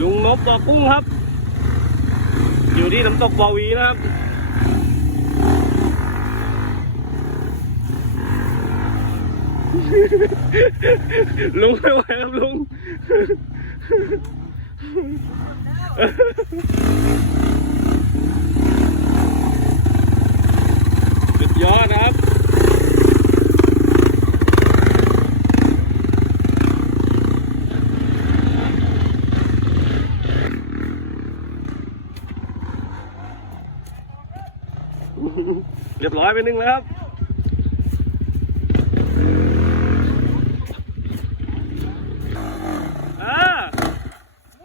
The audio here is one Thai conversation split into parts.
ลุงนบบ่อกุ้งครับอยู่ที่น้ำตกบ่อวีนะครับลุงไม่ไหวครับลุงสุดยอดนะครับเรียบร้อยไปนึงแล้วครับ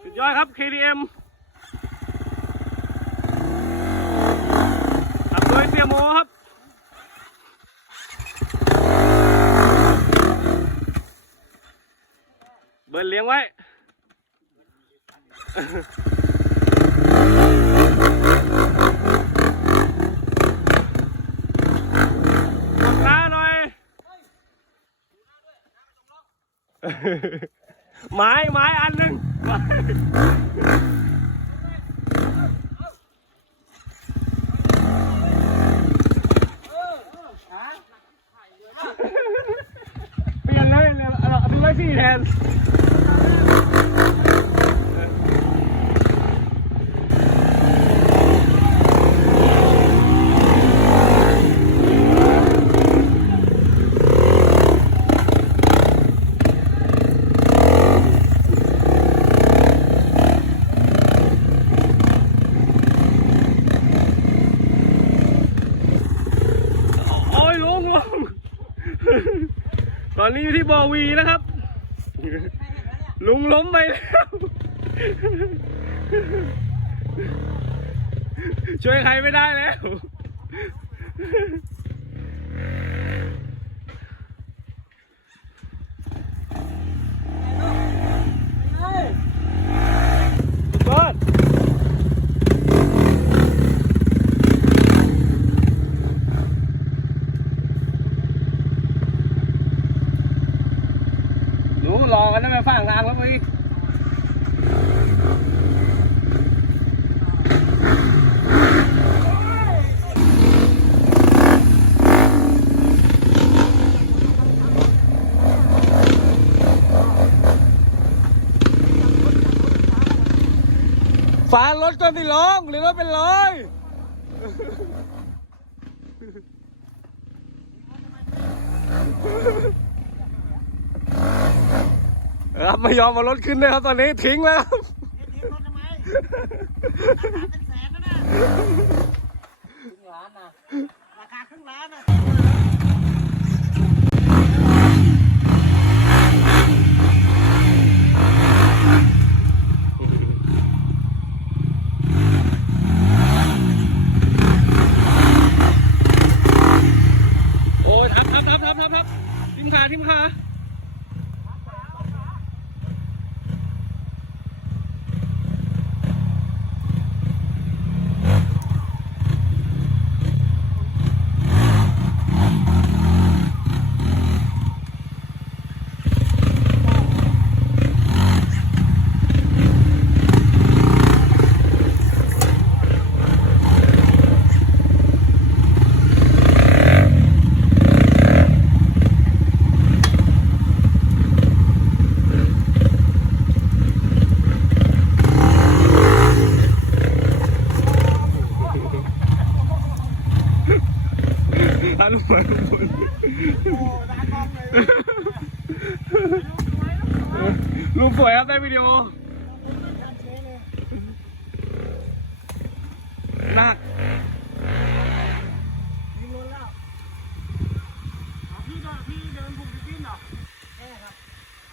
สุดยอดครับ KTM ขับโดยเสียโมครับเบิร์นเลี้ยงไว้ไม้อันหนึ่งเปลี่ยนเลยเอาดูไว้ที่แทนตอนนี้อยู่ที่บ่อวีนะครับลุงล้มไปแล้วช่วยใครไม่ได้แล้วรอกันนะไปฝั่งทางแล้วอีกฝารถก็ติดลงหรือว่าเป็นรอยครับไม่ยอมเอารถขึ้นเลยครับตอนนี้ทิ้งแล้วทิ้งรถทำไมเป็นแสนนะครึ่งล้านนะราคาครึ่งล้านนะโอ้ยทับทิมขาลุงสวยครับได้วิดีโอหนัก